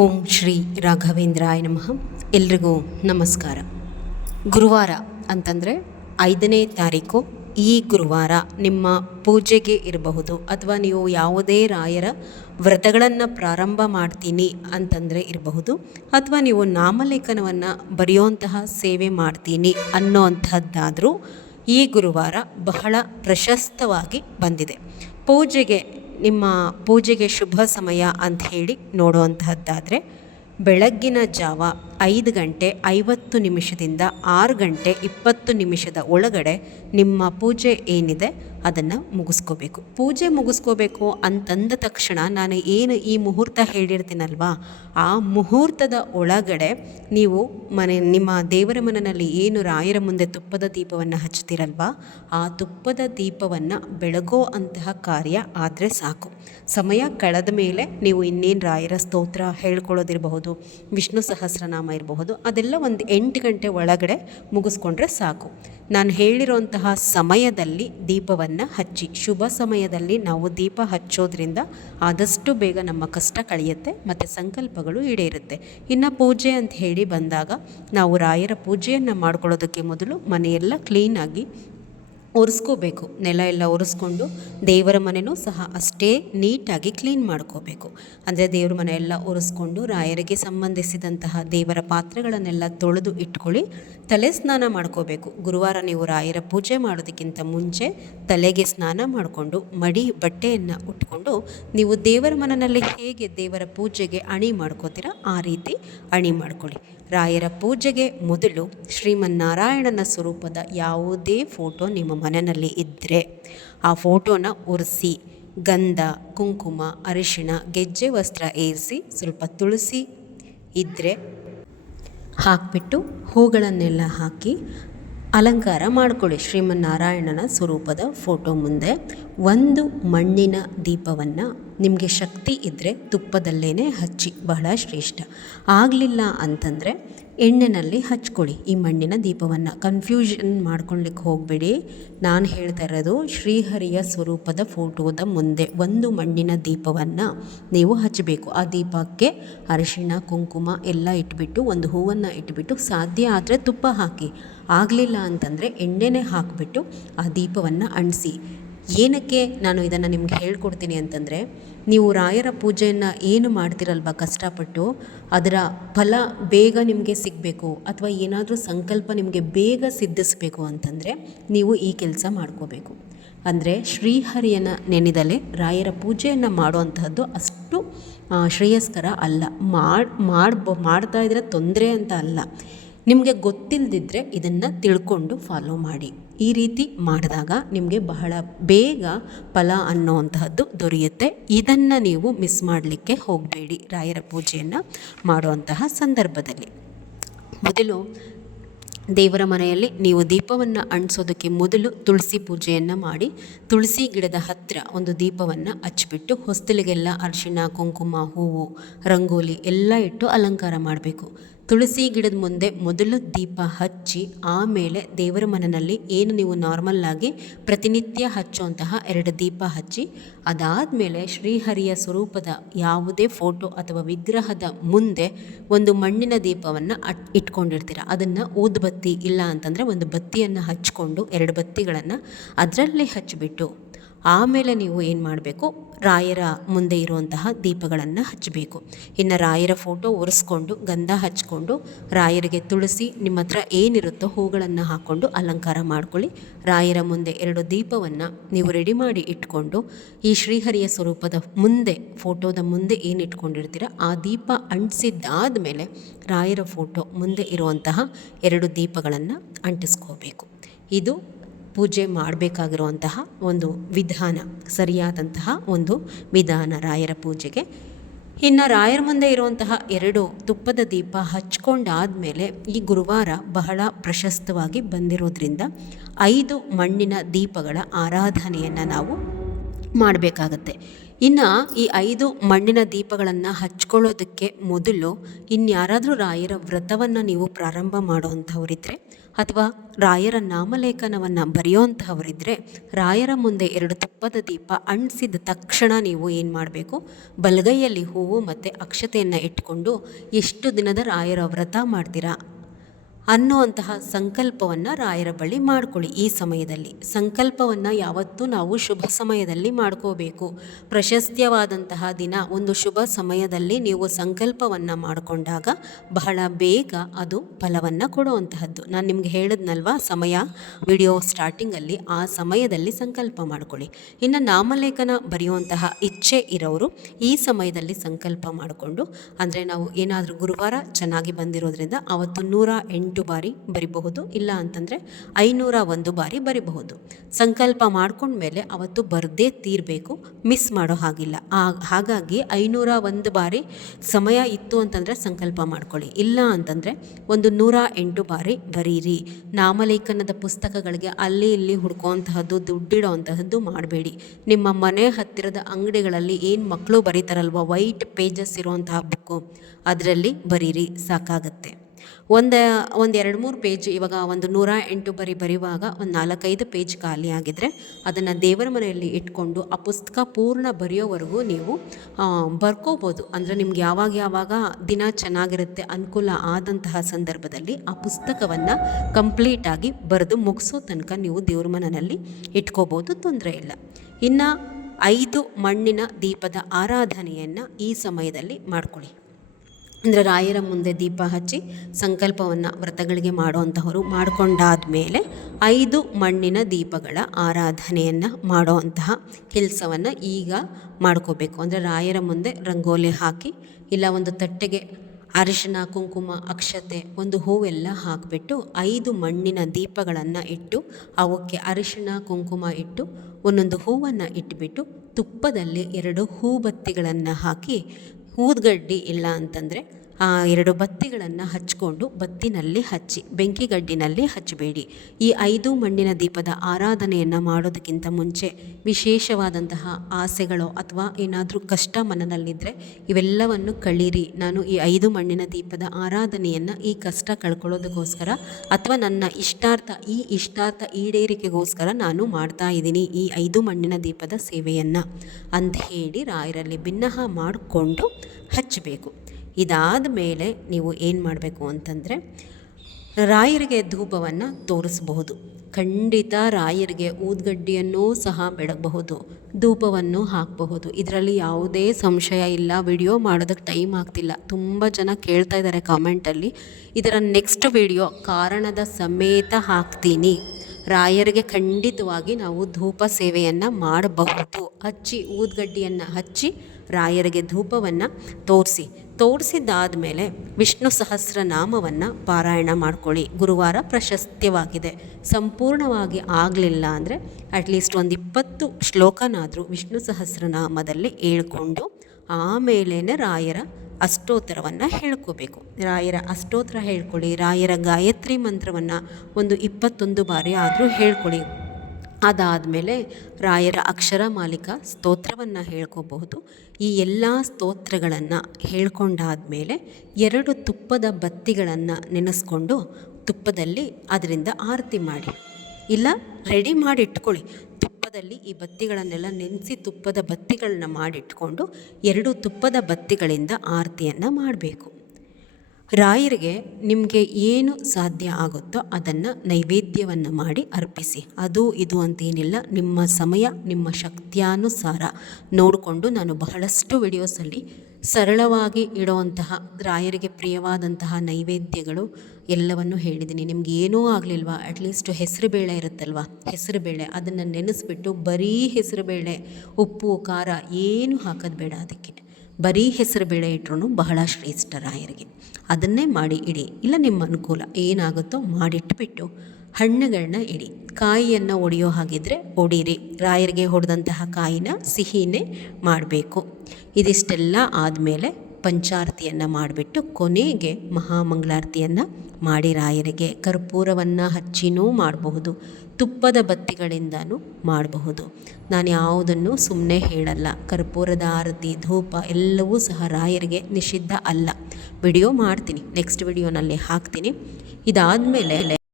ಓಂ ಶ್ರೀ ರಾಘವೇಂದ್ರಾಯ ನಮಃ. ಎಲ್ರಿಗೂ ನಮಸ್ಕಾರ. ಗುರುವಾರ ಅಂತಂದರೆ 5ನೇ ತಾರೀಕು ಈ ಗುರುವಾರ ನಿಮ್ಮ ಪೂಜೆಗೆ ಇರಬಹುದು, ಅಥವಾ ನೀವು ಯಾವುದೇ ರಾಯರ ವ್ರತಗಳನ್ನು ಪ್ರಾರಂಭ ಮಾಡ್ತೀನಿ ಅಂತಂದರೆ ಇರಬಹುದು, ಅಥವಾ ನೀವು ನಾಮಲೇಖನವನ್ನು ಬರೆಯುವಂತಹ ಸೇವೆ ಮಾಡ್ತೀನಿ ಅನ್ನೋವಂಥದ್ದಾದರೂ ಈ ಗುರುವಾರ ಬಹಳ ಪ್ರಶಸ್ತವಾಗಿ ಬಂದಿದೆ. ನಿಮ್ಮ ಪೂಜೆಗೆ ಶುಭ ಸಮಯ ಅಂತ ಹೇಳಿ ನೋಡುವಂತಹದ್ದಾದರೆ ಬೆಳಗ್ಗಿನ ಜಾವ 5:50 6:20 ಒಳಗಡೆ ನಿಮ್ಮ ಪೂಜೆ ಏನಿದೆ ಅದನ್ನು ಮುಗಿಸ್ಕೋಬೇಕು. ಪೂಜೆ ಮುಗಿಸ್ಕೋಬೇಕು ಅಂತಂದ ತಕ್ಷಣ ನಾನು ಏನು ಈ ಮುಹೂರ್ತ ಹೇಳಿರ್ತೀನಲ್ವಾ, ಆ ಮುಹೂರ್ತದ ಒಳಗಡೆ ನೀವು ನಿಮ್ಮ ದೇವರ ಮನೆಯಲ್ಲಿ ಏನು ರಾಯರ ಮುಂದೆ ತುಪ್ಪದ ದೀಪವನ್ನು ಹಚ್ತೀರಲ್ವಾ, ಆ ತುಪ್ಪದ ದೀಪವನ್ನು ಬೆಳಗೋ ಅಂತಹ ಕಾರ್ಯ ಆದರೆ ಸಾಕು. ಸಮಯ ಕಳೆದ ಮೇಲೆ ನೀವು ಇನ್ನೇನು ರಾಯರ ಸ್ತೋತ್ರ ಹೇಳ್ಕೊಳ್ಳೋದಿರಬಹುದು, ವಿಷ್ಣು ಸಹಸ್ರನಾಮ ಇರಬಹುದು, ಅದೆಲ್ಲ ಒಂದು 8 ಗಂಟೆ ಒಳಗಡೆ ಮುಗಿಸ್ಕೊಂಡ್ರೆ ಸಾಕು. ನಾನು ಹೇಳಿರೋಂತಹ ಸಮಯದಲ್ಲಿ ದೀಪವನ್ನು ಹಚ್ಚಿ, ಶುಭ ಸಮಯದಲ್ಲಿ ನಾವು ದೀಪ ಹಚ್ಚೋದ್ರಿಂದ ಆದಷ್ಟು ಬೇಗ ನಮ್ಮ ಕಷ್ಟ ಕಳೆಯುತ್ತೆ ಮತ್ತು ಸಂಕಲ್ಪಗಳು ಈಡೇರುತ್ತೆ. ಇನ್ನು ಪೂಜೆ ಅಂತ ಹೇಳಿ ಬಂದಾಗ ನಾವು ರಾಯರ ಪೂಜೆಯನ್ನು ಮಾಡ್ಕೊಳ್ಳೋದಕ್ಕೆ ಮೊದಲು ಮನೆಯೆಲ್ಲ ಕ್ಲೀನಾಗಿ ಒರೆಸ್ಕೋಬೇಕು. ನೆಲ ಎಲ್ಲ ಒರೆಸ್ಕೊಂಡು ದೇವರ ಮನೆಯೂ ಸಹ ಅಷ್ಟೇ ನೀಟಾಗಿ ಕ್ಲೀನ್ ಮಾಡ್ಕೋಬೇಕು. ಅಂದರೆ ದೇವರ ಮನೆ ಎಲ್ಲ ಒರೆಸ್ಕೊಂಡು ರಾಯರಿಗೆ ಸಂಬಂಧಿಸಿದಂತಹ ದೇವರ ಪಾತ್ರೆಗಳನ್ನೆಲ್ಲ ತೊಳೆದು ಇಟ್ಕೊಳ್ಳಿ. ತಲೆ ಸ್ನಾನ ಮಾಡ್ಕೋಬೇಕು. ಗುರುವಾರ ನೀವು ರಾಯರ ಪೂಜೆ ಮಾಡೋದಕ್ಕಿಂತ ಮುಂಚೆ ತಲೆಗೆ ಸ್ನಾನ ಮಾಡಿಕೊಂಡು ಮಡಿ ಬಟ್ಟೆಯನ್ನು ಉಟ್ಕೊಂಡು ನೀವು ದೇವರ ಮನೆಯಲ್ಲಿ ಹೇಗೆ ದೇವರ ಪೂಜೆಗೆ ಅಣಿ ಮಾಡ್ಕೋತೀರ ಆ ರೀತಿ ಅಣಿ ಮಾಡ್ಕೊಳ್ಳಿ. ರಾಯರ ಪೂಜೆಗೆ ಮೊದಲು ಶ್ರೀಮನ್ನಾರಾಯಣನ ಸ್ವರೂಪದ ಯಾವುದೇ ಫೋಟೋ ನಿಮ್ಮ ಮನೆಯಲ್ಲಿ ಇದ್ದರೆ ಆ ಫೋಟೋನ ಒರೆಸಿ ಗಂಧ, ಕುಂಕುಮ, ಅರಿಶಿಣ, ಗೆಜ್ಜೆ ವಸ್ತ್ರ ಏರಿಸಿ ಸ್ವಲ್ಪ ತುಳಸಿ ಇದ್ದರೆ ಹಾಕಿಬಿಟ್ಟು ಹೂಗಳನ್ನೆಲ್ಲ ಹಾಕಿ ಅಲಂಕಾರ ಮಾಡಿಕೊಳ್ಳಿ. ಶ್ರೀಮನ್ನಾರಾಯಣನ ಸ್ವರೂಪದ ಫೋಟೋ ಮುಂದೆ ಒಂದು ಮಣ್ಣಿನ ದೀಪವನ್ನು ನಿಮಗೆ ಶಕ್ತಿ ಇದ್ದರೆ ತುಪ್ಪದಲ್ಲೇ ಹಚ್ಚಿ, ಬಹಳ ಶ್ರೇಷ್ಠ. ಆಗಲಿಲ್ಲ ಅಂತಂದರೆ ಎಣ್ಣೆಯಲ್ಲಿ ಹಚ್ಕೊಳ್ಳಿ ಈ ಮಣ್ಣಿನ ದೀಪವನ್ನು. ಕನ್ಫ್ಯೂಷನ್ ಮಾಡ್ಕೊಳ್ಲಿಕ್ಕೆ ಹೋಗಬೇಡಿ. ನಾನು ಹೇಳ್ತಾ ಇರೋದು ಶ್ರೀಹರಿಯ ಸ್ವರೂಪದ ಫೋಟೋದ ಮುಂದೆ ಒಂದು ಮಣ್ಣಿನ ದೀಪವನ್ನು ನೀವು ಹಚ್ಚಬೇಕು. ಆ ದೀಪಕ್ಕೆ ಅರಿಶಿಣ, ಕುಂಕುಮ ಎಲ್ಲ ಇಟ್ಬಿಟ್ಟು ಒಂದು ಹೂವನ್ನು ಇಟ್ಬಿಟ್ಟು, ಸಾಧ್ಯ ಆದರೆ ತುಪ್ಪ ಹಾಕಿ, ಆಗಲಿಲ್ಲ ಅಂತಂದರೆ ಎಣ್ಣೆನೇ ಹಾಕಿಬಿಟ್ಟು ಆ ದೀಪವನ್ನು ಅಂಟಿಸಿ. ಏನಕ್ಕೆ ನಾನು ಇದನ್ನು ನಿಮ್ಗೆ ಹೇಳ್ಕೊಡ್ತೀನಿ ಅಂತಂದರೆ, ನೀವು ರಾಯರ ಪೂಜೆಯನ್ನು ಏನು ಮಾಡ್ತಿರಲ್ವ ಕಷ್ಟಪಟ್ಟು, ಅದರ ಫಲ ಬೇಗ ನಿಮಗೆ ಸಿಗಬೇಕು, ಅಥವಾ ಏನಾದರೂ ಸಂಕಲ್ಪ ನಿಮಗೆ ಬೇಗ ಸಿದ್ಧಿಸಬೇಕು ಅಂತಂದರೆ ನೀವು ಈ ಕೆಲಸ ಮಾಡ್ಕೋಬೇಕು. ಅಂದರೆ ಶ್ರೀಹರಿಯನ ನೆನೆದಲೇ ರಾಯರ ಪೂಜೆಯನ್ನು ಮಾಡುವಂತಹದ್ದು ಅಷ್ಟು ಶ್ರೇಯಸ್ಕರ ಅಲ್ಲ. ಮಾಡ್ತಾ ಇದ್ರೆ ತೊಂದರೆ ಅಂತ ಅಲ್ಲ, ನಿಮಗೆ ಗೊತ್ತಿಲ್ಲದಿದ್ದರೆ ಇದನ್ನು ತಿಳ್ಕೊಂಡು ಫಾಲೋ ಮಾಡಿ. ಈ ರೀತಿ ಮಾಡಿದಾಗ ನಿಮಗೆ ಬಹಳ ಬೇಗ ಫಲ ಅನ್ನೋವಂತಹದ್ದು ದೊರೆಯುತ್ತೆ. ಇದನ್ನು ನೀವು ಮಿಸ್ ಮಾಡಲಿಕ್ಕೆ ಹೋಗಬೇಡಿ. ರಾಯರ ಪೂಜೆಯನ್ನು ಮಾಡುವಂತಹ ಸಂದರ್ಭದಲ್ಲಿ ಮೊದಲು ದೇವರ ಮನೆಯಲ್ಲಿ ನೀವು ದೀಪವನ್ನು ಅಂಟಿಸೋದಕ್ಕೆ ಮೊದಲು ತುಳಸಿ ಪೂಜೆಯನ್ನು ಮಾಡಿ, ತುಳಸಿ ಗಿಡದ ಹತ್ತಿರ ಒಂದು ದೀಪವನ್ನು ಹಚ್ಚಿಬಿಟ್ಟು ಹೊಸ್ತಿಲಿಗೆಲ್ಲ ಅರಿಶಿಣ, ಕುಂಕುಮ, ಹೂವು, ರಂಗೋಲಿ ಎಲ್ಲ ಇಟ್ಟು ಅಲಂಕಾರ ಮಾಡಬೇಕು. ತುಳಸಿ ಗಿಡದ ಮುಂದೆ ಮೊದಲು ದೀಪ ಹಚ್ಚಿ, ಆಮೇಲೆ ದೇವರ ಮನೆಯಲ್ಲಿ ಏನು ನೀವು ನಾರ್ಮಲ್ಲಾಗಿ ಪ್ರತಿನಿತ್ಯ ಹಚ್ಚುವಂತಹ 2 ದೀಪ ಹಚ್ಚಿ, ಅದಾದಮೇಲೆ ಶ್ರೀಹರಿಯ ಸ್ವರೂಪದ ಯಾವುದೇ ಫೋಟೋ ಅಥವಾ ವಿಗ್ರಹದ ಮುಂದೆ ಒಂದು ಮಣ್ಣಿನ ದೀಪವನ್ನು ಇಟ್ಕೊಂಡಿರ್ತೀರ. ಅದನ್ನು ಊದುಬತ್ತಿ ಇಲ್ಲ ಅಂತಂದರೆ ಒಂದು ಬತ್ತಿಯನ್ನು ಹಚ್ಕೊಂಡು 2 ಬತ್ತಿಗಳನ್ನು ಅದರಲ್ಲೇ ಹಚ್ಚಿಬಿಟ್ಟು ಆಮೇಲೆ ನೀವು ಏನು ಮಾಡಬೇಕು, ರಾಯರ ಮುಂದೆ ಇರುವಂತಹ ದೀಪಗಳನ್ನು ಹಚ್ಚಬೇಕು. ಇನ್ನು ರಾಯರ ಫೋಟೋ ಒರೆಸ್ಕೊಂಡು ಗಂಧ ಹಚ್ಕೊಂಡು ರಾಯರಿಗೆ ತುಳಸಿ ನಿಮ್ಮ ಹತ್ರ ಏನಿರುತ್ತೋ ಹೂಗಳನ್ನು ಹಾಕ್ಕೊಂಡು ಅಲಂಕಾರ ಮಾಡ್ಕೊಳ್ಳಿ. ರಾಯರ ಮುಂದೆ 2 ದೀಪವನ್ನು ನೀವು ರೆಡಿ ಮಾಡಿ ಇಟ್ಕೊಂಡು ಈ ಶ್ರೀಹರಿಯ ಸ್ವರೂಪದ ಮುಂದೆ, ಫೋಟೋದ ಮುಂದೆ ಏನು ಇಟ್ಕೊಂಡಿರ್ತೀರ ಆ ದೀಪ ಅಂಟಿಸಿದ್ದಾದ ಮೇಲೆ ರಾಯರ ಫೋಟೋ ಮುಂದೆ ಇರುವಂತಹ 2 ದೀಪಗಳನ್ನು ಅಂಟಿಸ್ಕೋಬೇಕು. ಇದು ಪೂಜೆ ಮಾಡಬೇಕಾಗಿರುವಂತಹ ಒಂದು ವಿಧಾನ, ಸರಿಯಾದಂತಹ ಒಂದು ವಿಧಾನ ರಾಯರ ಪೂಜೆಗೆ. ಇನ್ನು ರಾಯರ ಮುಂದೆ ಇರುವಂತಹ 2 ತುಪ್ಪದ ದೀಪ ಹಚ್ಕೊಂಡಾದಮೇಲೆ ಈ ಗುರುವಾರ ಬಹಳ ಪ್ರಶಸ್ತವಾಗಿ ಬಂದಿರೋದ್ರಿಂದ 5 ಮಣ್ಣಿನ ದೀಪಗಳ ಆರಾಧನೆಯನ್ನು ನಾವು ಮಾಡಬೇಕಾಗತ್ತೆ. ಇನ್ನು ಈ 5 ಮಣ್ಣಿನ ದೀಪಗಳನ್ನು ಹಚ್ಕೊಳ್ಳೋದಕ್ಕೆ ಮೊದಲು ಇನ್ಯಾರಾದರೂ ರಾಯರ ವ್ರತವನ್ನು ನೀವು ಪ್ರಾರಂಭ ಮಾಡೋವಂಥವ್ರಿದ್ದರೆ ಅಥವಾ ರಾಯರ ನಾಮಲೇಖನವನ್ನು ಬರೆಯೋಂತಹವರಿದ್ದರೆ ರಾಯರ ಮುಂದೆ 2 ತುಪ್ಪದ ದೀಪ ಅಂಟಿಸಿದ ತಕ್ಷಣ ನೀವು ಏನು ಮಾಡಬೇಕು, ಬಲಗೈಯಲ್ಲಿ ಹೂವು ಮತ್ತು ಅಕ್ಷತೆಯನ್ನು ಇಟ್ಕೊಂಡು ಎಷ್ಟು ದಿನದ ರಾಯರ ವ್ರತ ಮಾಡ್ತೀರಾ ಅನ್ನುವಂತಹ ಸಂಕಲ್ಪವನ್ನು ರಾಯರ ಬಳಿ ಮಾಡ್ಕೊಳ್ಳಿ. ಈ ಸಮಯದಲ್ಲಿ ಸಂಕಲ್ಪವನ್ನು ಯಾವತ್ತೂ ನಾವು ಶುಭ ಸಮಯದಲ್ಲಿ ಮಾಡ್ಕೋಬೇಕು. ಪ್ರಶಸ್ತ್ಯವಾದಂತಹ ದಿನ, ಒಂದು ಶುಭ ಸಮಯದಲ್ಲಿ ನೀವು ಸಂಕಲ್ಪವನ್ನು ಮಾಡಿಕೊಂಡಾಗ ಬಹಳ ಬೇಗ ಅದು ಫಲವನ್ನು ಕೊಡುವಂತಹದ್ದು. ನಾನು ನಿಮ್ಗೆ ಹೇಳಿದ್ನಲ್ವ ಸಮಯ ವಿಡಿಯೋ ಸ್ಟಾರ್ಟಿಂಗಲ್ಲಿ, ಆ ಸಮಯದಲ್ಲಿ ಸಂಕಲ್ಪ ಮಾಡ್ಕೊಳ್ಳಿ. ಇನ್ನು ನಾಮಲೇಖನ ಬರೆಯುವಂತಹ ಇಚ್ಛೆ ಇರೋರು ಈ ಸಮಯದಲ್ಲಿ ಸಂಕಲ್ಪ ಮಾಡಿಕೊಂಡು, ಅಂದರೆ ನಾವು ಏನಾದರೂ ಗುರುವಾರ ಚೆನ್ನಾಗಿ ಬಂದಿರೋದ್ರಿಂದ ಅವತ್ತು 108 ಬಾರಿ ಬರಿಬಹುದು, ಇಲ್ಲ ಅಂತಂದರೆ 501 ಬಾರಿ ಬರಿಬಹುದು. ಸಂಕಲ್ಪ ಮಾಡ್ಕೊಂಡ್ಮೇಲೆ ಅವತ್ತು ಬರದೇ ತೀರಬೇಕು, ಮಿಸ್ ಮಾಡೋ ಹಾಗಿಲ್ಲ. ಹಾಗಾಗಿ 501 ಬಾರಿ ಸಮಯ ಇತ್ತು ಅಂತಂದರೆ ಸಂಕಲ್ಪ ಮಾಡ್ಕೊಳ್ಳಿ, ಇಲ್ಲ ಅಂತಂದರೆ ಒಂದು 108 ಬಾರಿ ಬರೀರಿ. ನಾಮಲೇಖನದ ಪುಸ್ತಕಗಳಿಗೆ ಅಲ್ಲಿ ಇಲ್ಲಿ ಹುಡ್ಕೋವಂತಹದ್ದು, ದುಡ್ಡಿಡೋವಂತಹದ್ದು ಮಾಡಬೇಡಿ. ನಿಮ್ಮ ಮನೆ ಹತ್ತಿರದ ಅಂಗಡಿಗಳಲ್ಲಿ ಏನು ಮಕ್ಕಳು ಬರೀತಾರಲ್ವ, ವೈಟ್ ಪೇಜಸ್ ಇರುವಂತಹ ಬುಕ್ಕು, ಅದರಲ್ಲಿ ಬರೀರಿ, ಸಾಕಾಗತ್ತೆ. ಒಂದು 2-3 ಪೇಜ್, ಇವಾಗ ಒಂದು 108 ಬರೆಯುವಾಗ ಒಂದು 4-5 ಪೇಜ್ ಖಾಲಿ ಆಗಿದ್ದರೆ ಅದನ್ನು ದೇವರ ಮನೆಯಲ್ಲಿ ಇಟ್ಕೊಂಡು ಆ ಪುಸ್ತಕ ಪೂರ್ಣ ಬರೆಯೋವರೆಗೂ ನೀವು ಬರ್ಕೋಬೋದು. ಅಂದರೆ ನಿಮ್ಗೆ ಯಾವಾಗ ದಿನ ಚೆನ್ನಾಗಿರುತ್ತೆ, ಅನುಕೂಲ ಆದಂತಹ ಸಂದರ್ಭದಲ್ಲಿ ಆ ಪುಸ್ತಕವನ್ನು ಕಂಪ್ಲೀಟಾಗಿ ಬರೆದು ಮುಗಿಸೋ ತನಕ ನೀವು ದೇವ್ರ ಮನೆಯಲ್ಲಿ ಇಟ್ಕೋಬೋದು, ತೊಂದರೆ ಇಲ್ಲ. ಇನ್ನು 5 ಮಣ್ಣಿನ ದೀಪದ ಆರಾಧನೆಯನ್ನು ಈ ಸಮಯದಲ್ಲಿ ಮಾಡ್ಕೊಳ್ಳಿ. ಅಂದರೆ ರಾಯರ ಮುಂದೆ ದೀಪ ಹಚ್ಚಿ ಸಂಕಲ್ಪವನ್ನು ವ್ರತಗಳಿಗೆ ಮಾಡುವಂತಹವರು ಮಾಡಿಕೊಂಡಾದ ಮೇಲೆ 5 ಮಣ್ಣಿನ ದೀಪಗಳ ಆರಾಧನೆಯನ್ನು ಮಾಡುವಂತಹ ಕೆಲಸವನ್ನು ಈಗ ಮಾಡ್ಕೋಬೇಕು. ಅಂದರೆ ರಾಯರ ಮುಂದೆ ರಂಗೋಲಿ ಹಾಕಿ, ಇಲ್ಲ ಒಂದು ತಟ್ಟೆಗೆ ಅರಿಶಿನ, ಕುಂಕುಮ, ಅಕ್ಷತೆ, ಒಂದು ಹೂವೆಲ್ಲ ಹಾಕಿಬಿಟ್ಟು 5 ಮಣ್ಣಿನ ದೀಪಗಳನ್ನು ಇಟ್ಟು, ಅವಕ್ಕೆ ಅರಿಶಿನ ಕುಂಕುಮ ಇಟ್ಟು ಒಂದೊಂದು ಹೂವನ್ನು ಇಟ್ಟುಬಿಟ್ಟು ತುಪ್ಪದಲ್ಲಿ 2 ಹೂಬತ್ತಿಗಳನ್ನು ಹಾಕಿ, ಊದ್ಗಡ್ಡಿ ಇಲ್ಲ ಅಂತಂದರೆ 2 ಬತ್ತಿಗಳನ್ನು ಹಚ್ಕೊಂಡು ಬತ್ತಿನಲ್ಲಿ ಹಚ್ಚಿ, ಬೆಂಕಿಗಡ್ಡಿನಲ್ಲಿ ಹಚ್ಚಬೇಡಿ. ಈ 5 ಮಣ್ಣಿನ ದೀಪದ ಆರಾಧನೆಯನ್ನು ಮಾಡೋದಕ್ಕಿಂತ ಮುಂಚೆ ವಿಶೇಷವಾದಂತಹ ಆಸೆಗಳು ಅಥವಾ ಏನಾದರೂ ಕಷ್ಟ ಮನದಲ್ಲಿದ್ದರೆ ಇವೆಲ್ಲವನ್ನು ಕಳೀರಿ. ನಾನು ಈ 5 ಮಣ್ಣಿನ ದೀಪದ ಆರಾಧನೆಯನ್ನು ಈ ಕಷ್ಟ ಕಳ್ಕೊಳ್ಳೋದಕ್ಕೋಸ್ಕರ ಅಥವಾ ನನ್ನ ಇಷ್ಟಾರ್ಥ ಈಡೇರಿಕೆಗೋಸ್ಕರ ನಾನು ಮಾಡ್ತಾ ಇದ್ದೀನಿ ಈ 5 ಮಣ್ಣಿನ ದೀಪದ ಸೇವೆಯನ್ನು ಅಂತ ಹೇಳಿ ರಾಯರಲ್ಲಿ ಬಿನ್ನಹ ಮಾಡಿಕೊಂಡು ಹಚ್ಚಬೇಕು. ಇದಾದ ಮೇಲೆ ನೀವು ಏನು ಮಾಡಬೇಕು ಅಂತಂದರೆ ರಾಯರಿಗೆ ಧೂಪವನ್ನು ತೋರಿಸಬಹುದು. ಖಂಡಿತ ರಾಯರಿಗೆ ಊದ್ಗಡ್ಡಿಯನ್ನೂ ಸಹ ಬೆಳಗಬಹುದು, ಧೂಪವನ್ನು ಹಾಕಬಹುದು. ಇದರಲ್ಲಿ ಯಾವುದೇ ಸಂಶಯ ಇಲ್ಲ. ವಿಡಿಯೋ ಮಾಡೋದಕ್ಕೆ ಟೈಮ್ ಆಗ್ತಿಲ್ಲ. ತುಂಬ ಜನ ಕೇಳ್ತಾ ಇದ್ದಾರೆ ಕಾಮೆಂಟಲ್ಲಿ. ಇದರ ನೆಕ್ಸ್ಟ್ ವಿಡಿಯೋ ಕಾರಣದ ಸಮೇತ ಹಾಕ್ತೀನಿ. ರಾಯರಿಗೆ ಖಂಡಿತವಾಗಿ ನಾವು ಧೂಪ ಸೇವೆಯನ್ನು ಮಾಡಬಹುದು. ಊದ್ಗಡ್ಡಿಯನ್ನು ಹಚ್ಚಿ ರಾಯರಿಗೆ ಧೂಪವನ್ನು ತೋರಿಸಿದ್ದಾದ ಮೇಲೆ ವಿಷ್ಣು ಸಹಸ್ರನಾಮವನ್ನು ಪಾರಾಯಣ ಮಾಡ್ಕೊಳ್ಳಿ. ಗುರುವಾರ ಪ್ರಶಸ್ತ್ಯವಾಗಿದೆ. ಸಂಪೂರ್ಣವಾಗಿ ಆಗಲಿಲ್ಲ ಅಂದರೆ ಅಟ್ಲೀಸ್ಟ್ ಒಂದು 20 ಶ್ಲೋಕನಾದರೂ ವಿಷ್ಣು ಸಹಸ್ರನಾಮದಲ್ಲಿ ಹೇಳ್ಕೊಂಡು ಆಮೇಲೆ ರಾಯರ ಅಷ್ಟೋತ್ತರವನ್ನು ಹೇಳ್ಕೋಬೇಕು. ರಾಯರ ಅಷ್ಟೋತ್ತರ ಹೇಳ್ಕೊಳ್ಳಿ. ರಾಯರ ಗಾಯತ್ರಿ ಮಂತ್ರವನ್ನು ಒಂದು 21 ಬಾರಿ ಆದರೂ ಹೇಳ್ಕೊಳ್ಳಿ. ಅದಾದಮೇಲೆ ರಾಯರ ಅಕ್ಷರ ಮಾಲಿಕ ಸ್ತೋತ್ರವನ್ನು ಹೇಳ್ಕೋಬಹುದು. ಈ ಎಲ್ಲ ಸ್ತೋತ್ರಗಳನ್ನು ಹೇಳ್ಕೊಂಡಾದಮೇಲೆ 2 ತುಪ್ಪದ ಬತ್ತಿಗಳನ್ನು ನೆನೆಸ್ಕೊಂಡು ತುಪ್ಪದಲ್ಲಿ ಅದರಿಂದ ಆರತಿ ಮಾಡಿ, ಇಲ್ಲ ರೆಡಿ ಮಾಡಿ ಇಟ್ಕೊಳ್ಳಿ. ತುಪ್ಪದಲ್ಲಿ ಈ ಬತ್ತಿಗಳನ್ನೆಲ್ಲ ನೆನೆಸಿ ತುಪ್ಪದ ಬತ್ತಿಗಳನ್ನ ಮಾಡಿಟ್ಕೊಂಡು 2 ತುಪ್ಪದ ಬತ್ತಿಗಳಿಂದ ಆರತಿಯನ್ನು ಮಾಡಬೇಕು. ರಾಯರಿಗೆ ನಿಮಗೆ ಏನು ಸಾಧ್ಯ ಆಗುತ್ತೋ ಅದನ್ನು ನೈವೇದ್ಯವನ್ನು ಮಾಡಿ ಅರ್ಪಿಸಿ. ಅದು ಇದು ಅಂತೇನಿಲ್ಲ, ನಿಮ್ಮ ಸಮಯ ನಿಮ್ಮ ಶಕ್ತಿಯಾನುಸಾರ ನೋಡಿಕೊಂಡು ನಾನು ಬಹಳಷ್ಟು ವಿಡಿಯೋಸಲ್ಲಿ ಸರಳವಾಗಿ ಇಡುವಂತಹ ರಾಯರಿಗೆ ಪ್ರಿಯವಾದಂತಹ ನೈವೇದ್ಯಗಳು ಎಲ್ಲವನ್ನು ಹೇಳಿದ್ದೀನಿ. ನಿಮ್ಗೆ ಏನೂ ಆಗಲಿಲ್ವಾ, ಅಟ್ಲೀಸ್ಟ್ ಹೆಸರುಬೇಳೆ ಇರುತ್ತಲ್ವ, ಹೆಸರುಬೇಳೆ ಅದನ್ನು ನೆನೆಸ್ಬಿಟ್ಟು ಬರೀ ಹೆಸರುಬೇಳೆ, ಉಪ್ಪು ಖಾರ ಏನು ಹಾಕೋದು ಬೇಡ, ಅದಕ್ಕೆ ಬರೀ ಹೆಸರುಬೇಳೆ ಇಟ್ರೂ ಬಹಳ ಶ್ರೇಷ್ಠ ರಾಯರಿಗೆ. ಅದನ್ನೇ ಮಾಡಿ ಇಡಿ, ಇಲ್ಲ ನಿಮ್ಮ ಅನುಕೂಲ ಏನಾಗುತ್ತೋ ಮಾಡಿಟ್ಬಿಟ್ಟು ಹಣ್ಣುಗಳನ್ನ ಇಡಿ. ಕಾಯಿಯನ್ನು ಒಡೆಯೋ ಹಾಗಿದ್ರೆ ಒಡೀರಿ. ರಾಯರಿಗೆ ಹೊಡೆದಂತಹ ಕಾಯಿನ ಸಿಹಿನೇ ಮಾಡಬೇಕು. ಇದಿಷ್ಟೆಲ್ಲ ಆದಮೇಲೆ ಪಂಚಾರತಿಯನ್ನು ಮಾಡಿಬಿಟ್ಟು ಕೊನೆಗೆ ಮಹಾಮಂಗಳಾರತಿಯನ್ನು ಮಾಡಿ ರಾಯರಿಗೆ ಕರ್ಪೂರವನ್ನು ಹಚ್ಚಿನೂ ಮಾಡಬಹುದು, ತುಪ್ಪದ ಬತ್ತಿಗಳಿಂದನೂ ಮಾಡಬಹುದು. ನಾನು ಯಾವುದನ್ನು ಸುಮ್ಮನೆ ಹೇಳಲ್ಲ. ಕರ್ಪೂರದ ಆರತಿ, ಧೂಪ ಎಲ್ಲವೂ ಸಹ ರಾಯರಿಗೆ ನಿಷಿದ್ಧ ಅಲ್ಲ. ವಿಡಿಯೋ ಮಾಡ್ತೀನಿ, ನೆಕ್ಸ್ಟ್ ವಿಡಿಯೋನಲ್ಲಿ ಹಾಕ್ತೀನಿ. ಇದಾದಮೇಲೆ